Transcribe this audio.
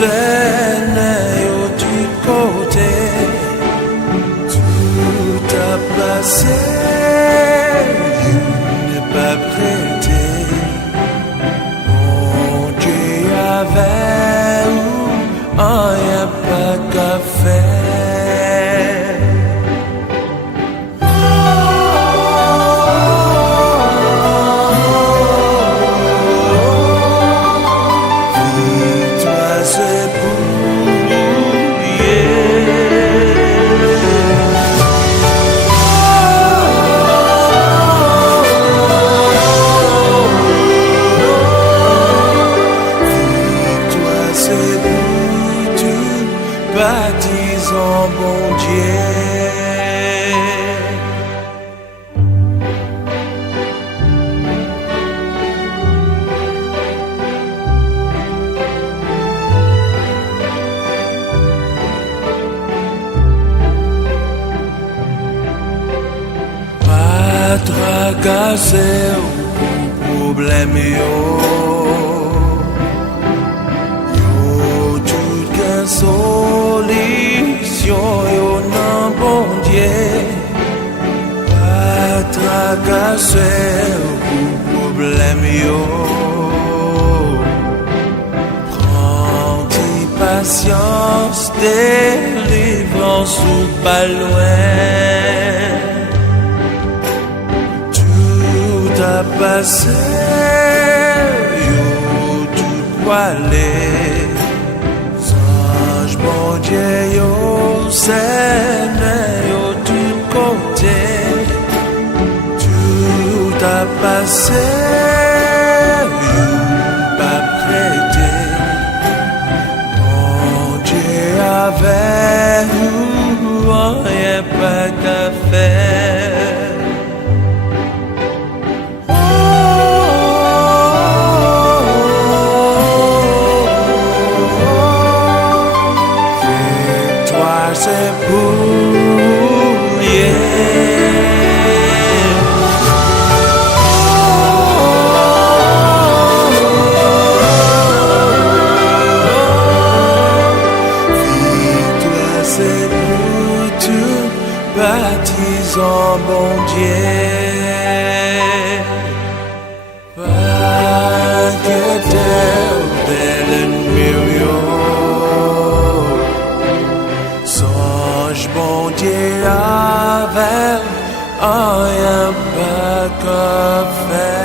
Seigneur, du côté, tout a placé, il n'est pas prêté. Mon Dieu avait ou rien pas qu'à faire. Baptisons bon Dieu. Pas tracasser ou problème yo. Solution yo nan bon Dieu, pas tracasser ou problème yo. Prends patience, délivrance ou pas loin. Tout a passé, yo tout aller. Mon Dieu, yo, Seigneur, yo, tout côté, tout a passé, yo, pas prêté. Mon Dieu avait ou rien pas qu'à faire. C'est pour Victoire, c'est pour tout, baptisons bon Dieu. Pas que tel bel ennemi. Bon Dieu avec rien pas qu'à faire.